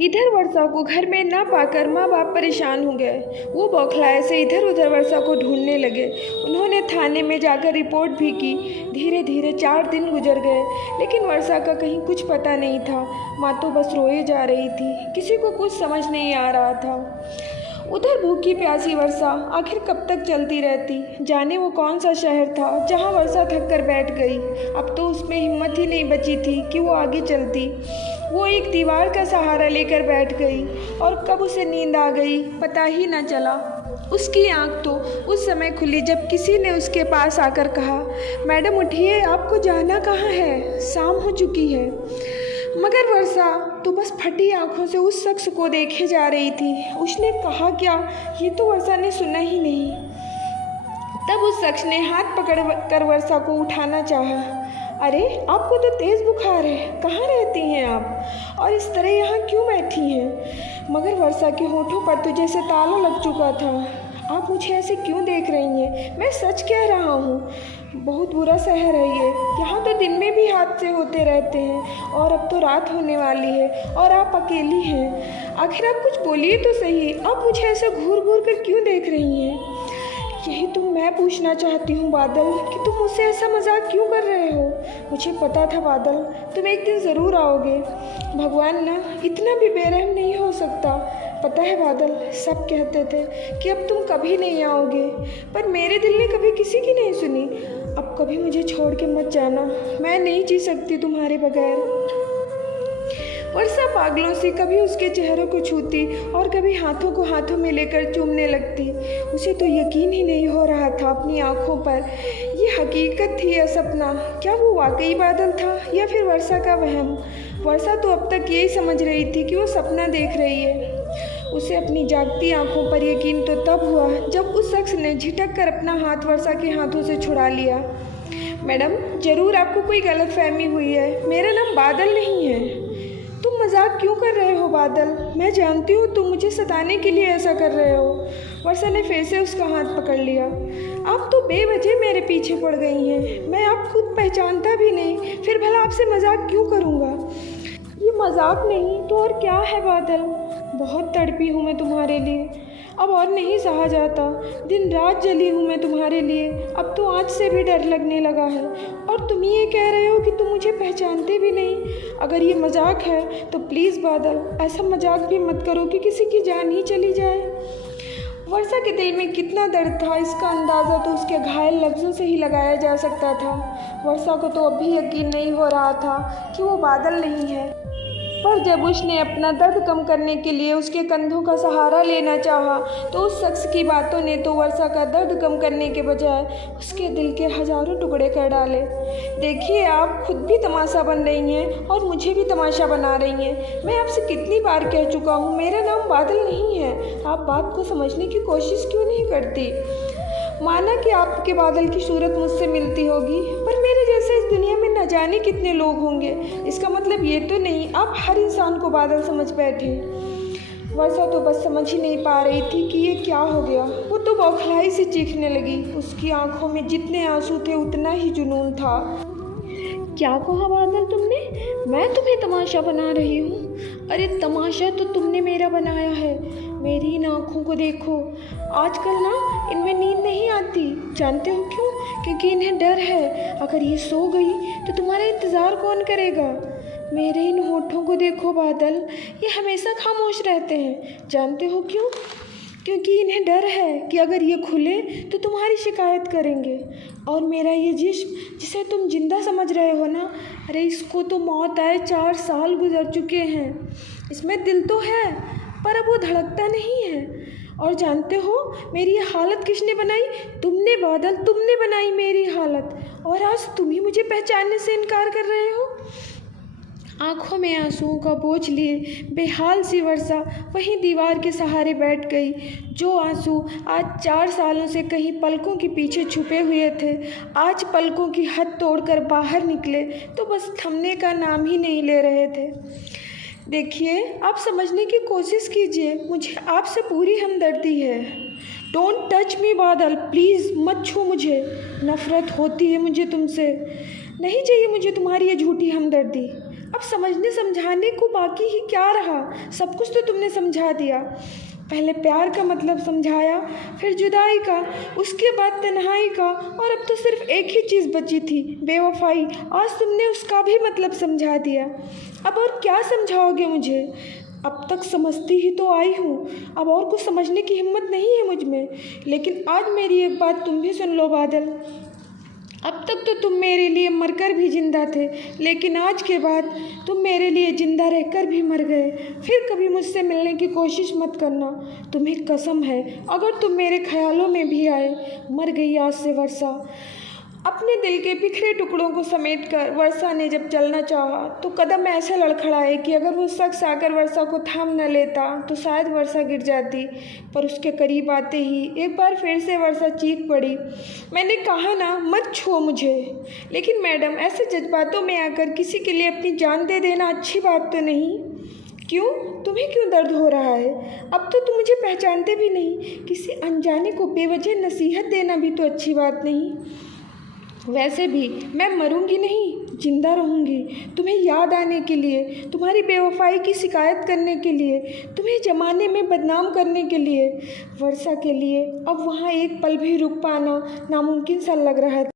इधर वर्षा को घर में ना पाकर माँ बाप परेशान हो गए। वो बौखलाए से इधर उधर वर्षा को ढूंढने लगे। उन्होंने थाने में जाकर रिपोर्ट भी की। धीरे धीरे 4 दिन गुजर गए, लेकिन वर्षा का कहीं कुछ पता नहीं था। माँ तो बस रोए जा रही थी, किसी को कुछ समझ नहीं आ रहा था। उधर भूखी प्यासी वर्षा आखिर कब तक चलती रहती। जाने वो कौन सा शहर था जहाँ वर्षा थक कर बैठ गई। अब तो उसमें हिम्मत ही नहीं बची थी कि वो आगे चलती। वो एक दीवार का सहारा लेकर बैठ गई और कब उसे नींद आ गई पता ही न चला। उसकी आंख तो उस समय खुली जब किसी ने उसके पास आकर कहा, मैडम उठिए, आपको जाना कहाँ है, शाम हो चुकी है। मगर वर्षा तो बस फटी आंखों से उस शख्स को देखे जा रही थी। उसने कहा क्या, ये तो वर्षा ने सुना ही नहीं। तब उस शख्स ने हाथ पकड़ कर वर्षा को उठाना चाहा। अरे आपको तो तेज़ बुखार है, कहाँ रहती हैं आप, और इस तरह यहाँ क्यों बैठी हैं। मगर वर्षा के होठों पर तो जैसे ताला लग चुका था। आप मुझे ऐसे क्यों देख रही हैं, मैं सच कह रहा हूँ। बहुत बुरा शहर है ये, यहाँ तो दिन में भी हादसे होते रहते हैं, और अब तो रात होने वाली है और आप अकेली हैं। आखिर आप कुछ बोलिए तो सही, आप मुझे ऐसे घूर घूर कर क्यों देख रही हैं। यही तो मैं पूछना चाहती हूँ बादल, कि तुम मुझसे ऐसा मजाक क्यों कर रहे हो। मुझे पता था बादल, तुम एक दिन ज़रूर आओगे। भगवान ना इतना भी बेरहम नहीं हो सकता। पता है बादल, सब कहते थे कि अब तुम कभी नहीं आओगे, पर मेरे दिल ने कभी किसी की नहीं सुनी। अब कभी मुझे छोड़ के मत जाना, मैं नहीं जी सकती तुम्हारे बगैर। वर्षा पागलों से कभी उसके चेहरों को छूती और कभी हाथों को हाथों में लेकर चूमने लगती। उसे तो यकीन ही नहीं हो रहा था अपनी आंखों पर। ये हकीकत थी या सपना, क्या वो वाकई बादल था या फिर वर्षा का वहम। वर्षा तो अब तक यही समझ रही थी कि वो सपना देख रही है। उसे अपनी जागती आंखों पर यकीन तो तब हुआ जब उस शख्स ने झिटक कर अपना हाथ वर्षा के हाथों से छुड़ा लिया। मैडम, ज़रूर आपको कोई गलतफहमी हुई है, मेरा नाम बादल नहीं है। तुम मजाक क्यों कर रहे हो बादल, मैं जानती हूँ तुम मुझे सताने के लिए ऐसा कर रहे हो। वर्षा ने फिर से उसका हाथ पकड़ लिया। आप तो बेवजह मेरे पीछे पड़ गई हैं, मैं आप खुद पहचानता भी नहीं, फिर भला आपसे मजाक क्यों करूँगा। ये मजाक नहीं तो और क्या है बादल। बहुत तड़पी हूँ मैं तुम्हारे लिए, अब और नहीं सहा जाता। दिन रात जली हूँ मैं तुम्हारे लिए, अब तो आँच से भी डर लगने लगा है। और तुम ये कह रहे हो कि तुम मुझे पहचानते भी नहीं। अगर ये मजाक है तो प्लीज़ बादल, ऐसा मजाक भी मत करो कि किसी की जान ही चली जाए। वर्षा के दिल में कितना दर्द था, इसका अंदाज़ा तो उसके घायल लफ्ज़ों से ही लगाया जा सकता था। वर्षा को तो अब भी यकीन नहीं हो रहा था कि वो बादल नहीं है, पर जब उसने अपना दर्द कम करने के लिए उसके कंधों का सहारा लेना चाहा, तो उस शख्स की बातों ने तो वर्षा का दर्द कम करने के बजाय उसके दिल के हजारों टुकड़े कर डाले। देखिए, आप खुद भी तमाशा बन रही हैं और मुझे भी तमाशा बना रही हैं। मैं आपसे कितनी बार कह चुका हूँ, मेरा नाम बादल नहीं है। आप बात को समझने की कोशिश क्यों नहीं करती। माना कि आपके बादल की सूरत मुझसे मिलती होगी, पर मेरे जैसे इस दुनिया में न जाने कितने लोग होंगे। इसका मतलब ये तो नहीं आप हर इंसान को बादल समझ बैठे। वर्षा तो बस समझ ही नहीं पा रही थी कि ये क्या हो गया। वो तो बौखलाई से चीखने लगी। उसकी आंखों में जितने आंसू थे उतना ही जुनून था। क्या कहा बादल तुमने, मैं तुम्हें तमाशा बना रही हूँ। अरे तमाशा तो तुमने मेरा बनाया है। मेरी इन आँखों को देखो, आजकल ना इनमें नींद नहीं आती। जानते हो क्यों? क्योंकि इन्हें डर है, अगर ये सो गई तो तुम्हारा इंतज़ार कौन करेगा। मेरे इन होठों को देखो बादल, ये हमेशा खामोश रहते हैं। जानते हो क्यों? क्योंकि इन्हें डर है कि अगर ये खुले तो तुम्हारी शिकायत करेंगे। और मेरा ये जिस्म जिसे तुम जिंदा समझ रहे हो ना, अरे इसको तो मौत आए 4 साल गुजर चुके हैं। इसमें दिल तो है पर अब वो धड़कता नहीं है। और जानते हो मेरी ये हालत किसने बनाई? तुमने बादल, तुमने बनाई मेरी हालत। और आज तुम ही मुझे पहचानने से इनकार कर रहे हो। आँखों में आंसुओं का बोझ लिए बेहाल सी वर्षा वहीं दीवार के सहारे बैठ गई। जो आंसू आज 4 सालों से कहीं पलकों के पीछे छुपे हुए थे, आज पलकों की हद तोड़कर बाहर निकले तो बस थमने का नाम ही नहीं ले रहे थे। देखिए, आप समझने की कोशिश कीजिए, मुझे आपसे पूरी हमदर्दी है। डोंट टच मी बादल, प्लीज़ मत छू मुझे। नफ़रत होती है मुझे तुमसे। नहीं चाहिए मुझे तुम्हारी ये झूठी हमदर्दी। अब समझने समझाने को बाकी ही क्या रहा? सब कुछ तो तुमने समझा दिया। पहले प्यार का मतलब समझाया, फिर जुदाई का, उसके बाद तन्हाई का, और अब तो सिर्फ एक ही चीज़ बची थी, बेवफाई। आज तुमने उसका भी मतलब समझा दिया। अब और क्या समझाओगे मुझे? अब तक समझती ही तो आई हूँ, अब और कुछ समझने की हिम्मत नहीं है मुझ में। लेकिन आज मेरी एक बात तुम भी सुन लो बादल। अब तक तो तुम मेरे लिए मरकर भी जिंदा थे, लेकिन आज के बाद तुम मेरे लिए जिंदा रहकर भी मर गए। फिर कभी मुझसे मिलने की कोशिश मत करना, तुम्हें कसम है। अगर तुम मेरे ख्यालों में भी आए। मर गई आज से वर्षा। अपने दिल के बिखरे टुकड़ों को समेटकर वर्षा ने जब चलना चाहा तो कदम ऐसे लड़खड़ाए कि अगर वो शख्स आकर वर्षा को थाम न लेता तो शायद वर्षा गिर जाती। पर उसके करीब आते ही एक बार फिर से वर्षा चीख पड़ी। मैंने कहा ना, मत छुओ मुझे। लेकिन मैडम, ऐसे जज्बातों में आकर किसी के लिए अपनी जान दे देना अच्छी बात तो नहीं। क्यों? तुम्हें क्यों दर्द हो रहा है? अब तो तुम मुझे पहचानते भी नहीं। किसी अनजाने को बेवजह नसीहत देना भी तो अच्छी बात नहीं। वैसे भी मैं मरूंगी नहीं, जिंदा रहूंगी, तुम्हें याद आने के लिए, तुम्हारी बेवफाई की शिकायत करने के लिए, तुम्हें ज़माने में बदनाम करने के लिए, वर्षा के लिए। अब वहाँ एक पल भी रुक पाना नामुमकिन सा लग रहा था।